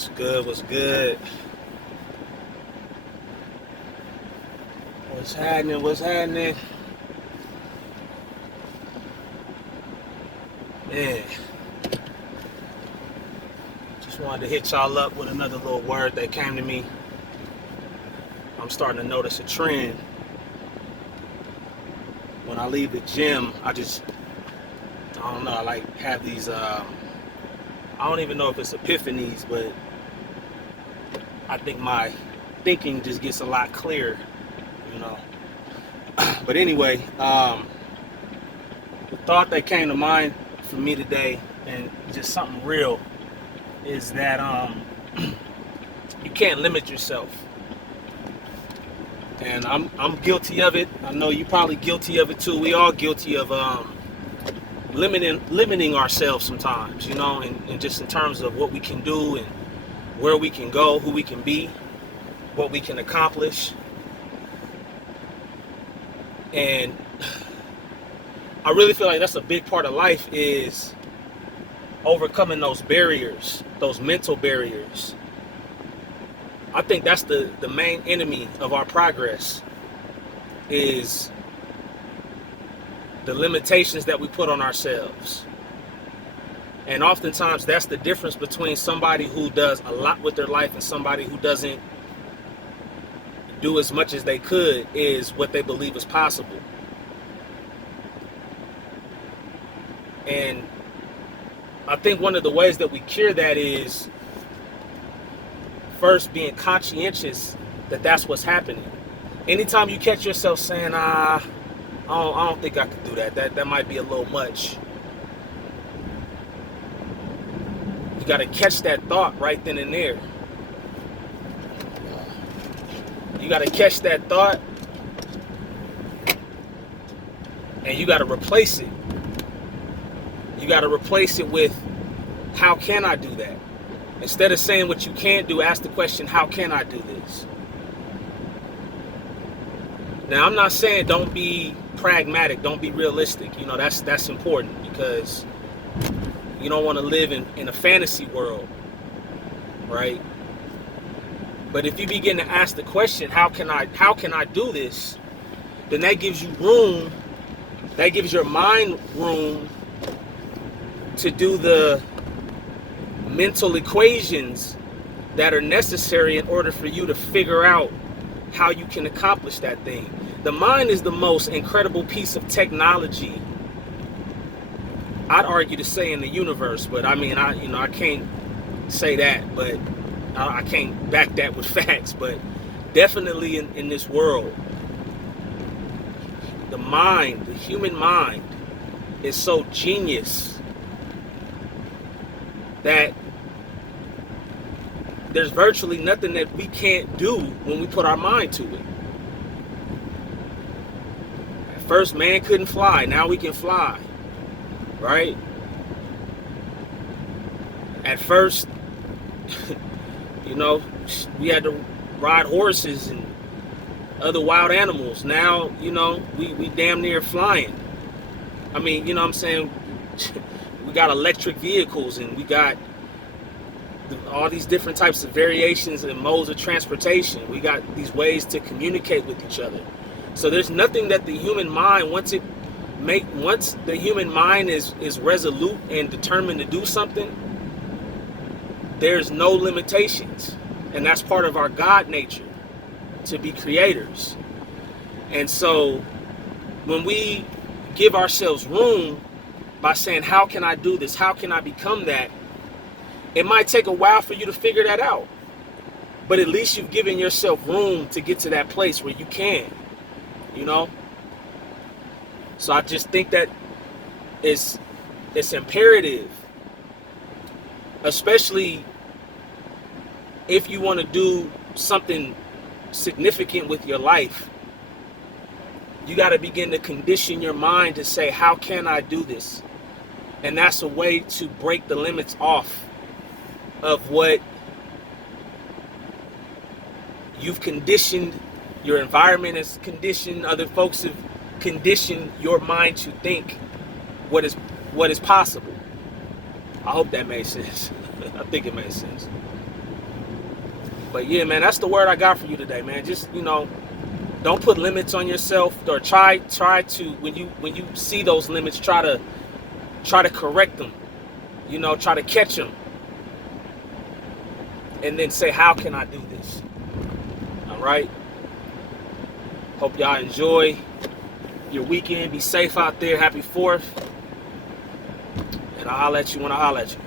What's good? What's good? What's happening? What's happening? Man, just wanted to hit y'all up with another little word that came to me. I'm starting to notice a trend. When I leave the gym, I don't know, I like have these, I don't even know if it's epiphanies, but I think my thinking just gets a lot clearer, you know. But anyway, the thought that came to mind for me today, and just something real, is that you can't limit yourself. And I'm guilty of it. I know you're probably guilty of it too. We all guilty of limiting ourselves sometimes, you know, and just in terms of what we can do and where we can go, who we can be, what we can accomplish. And I really feel like that's a big part of life, is overcoming those barriers, those mental barriers. I think that's the main enemy of our progress, is the limitations that we put on ourselves. And oftentimes that's the difference between somebody who does a lot with their life and somebody who doesn't do as much as they could, is what they believe is possible. And I think one of the ways that we cure that is first being conscientious that that's what's happening. Anytime you catch yourself saying, I don't think I could do that. That might be a little much. You got to catch that thought right then and there. You got to catch that thought, and you got to replace it. You got to replace it with, how can I do that? Instead of saying what you can't do, ask the question, how can I do this? Now, I'm not saying don't be pragmatic, don't be realistic. You know, that's important, because you don't want to live in a fantasy world, right? But if you begin to ask the question, how can I do this? Then that gives you room, that gives your mind room to do the mental equations that are necessary in order for you to figure out how you can accomplish that thing. The mind is the most incredible piece of technology, I'd argue, to say, in the universe. But I mean, I can't say that, but I can't back that with facts. But definitely in this world, the mind, the human mind, is so genius that there's virtually nothing that we can't do when we put our mind to it. At first, man couldn't fly. Now we can fly, right? At first, you know, we had to ride horses and other wild animals. Now, you know, we damn near flying. I mean, you know what I'm saying? We got electric vehicles, and we got all these different types of variations and modes of transportation. We got these ways to communicate with each other. So there's nothing that the human mind, once the human mind is resolute and determined to do something, there's no limitations. And that's part of our God nature, to be creators. And so when we give ourselves room by saying, how can I do this? How can I become that? It might take a while for you to figure that out, but at least you've given yourself room to get to that place where you can, you know? So I just think that it's imperative, especially if you want to do something significant with your life. You got to begin to condition your mind to say, how can I do this? And that's a way to break the limits off of what you've conditioned, your environment has conditioned, other folks have conditioned your mind to think what is possible. I hope that made sense. I think it made sense. But yeah, man, that's the word I got for you today, man. Just, you know, don't put limits on yourself, or try to, when you see those limits, try to correct them. You know, try to catch them, and then say, how can I do this? All right. Hope y'all enjoy your weekend. Be safe out there. Happy 4th. And I'll holler at you when I holler at you.